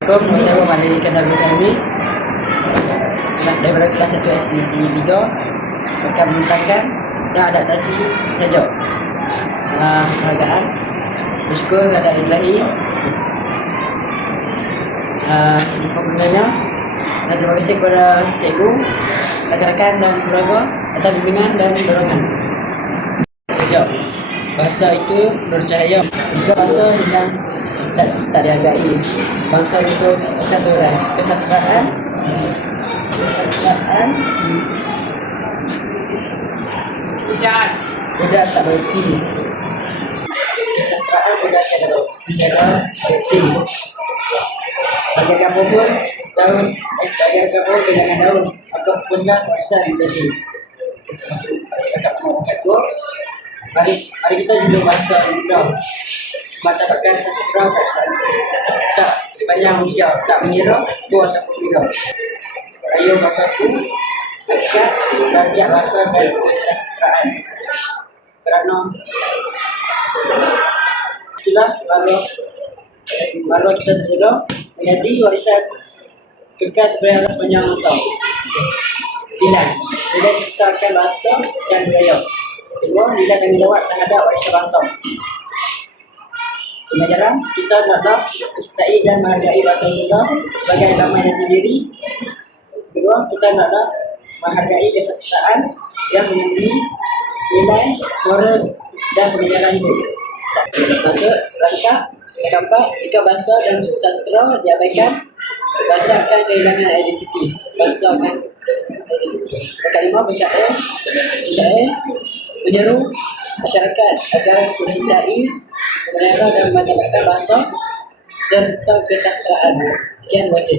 Assalamualaikum, saya Muhammad Iskandar bin Saimi Nah, daripada kelas 1 SD di 3 akan membentangkan dan adaptasi sejuk. Uh, Penghargaan. Bersyukur kepada Ilahi uh, Penggunanya. Dan terima kasih kepada cikgu, rakan-rakan dan keluarga atas bimbingan dan dorongan. Sejuk. Bahasa itu bercahaya Jika bahasa yang tak, tak dihargai. Bangsa itu akan berat Kesastraan Kesastraan Kesastraan Mudah tak berhenti. Kesastraan mudah tiada Tiada berhenti. Bagaikan pun daun eh, Bagaikan pun kejangan daun. Maka punlah bisa menjadi Cakap masyarakat tu Mari, mari kita duduk bahasa mudah Pakai sastra tak Tak sepanjang usia Tak mengira Tua tak mengira. Ayo bahasa tu Dekat Belajar bahasa dari kesastraan Kerana Kita baru Baru kita terjaga Menjadi warisan Kekal terpelihara sepanjang masa. Bila? Bila ciptakan bahasa dan budaya. Kedua, bila tanggungjawab terhadap warisan bangsa Pengajaran kita hendaklah mencintai dan menghargai bahasa kita sebagai agama yang diri. Kedua, kita hendaklah menghargai kesastraan yang mengandungi nilai moral dan pengajaran hidup. Maksud, rangka, yang keempat, jika bahasa dan sastra diabaikan, bahasa akan kehilangan identiti. Bahasa akan kehilangan identiti. Yang kelima, persyair, persyair menyeru masyarakat agar mencintai, memelihara dan menjaga bahasa serta kesastraan. Sekian kasih.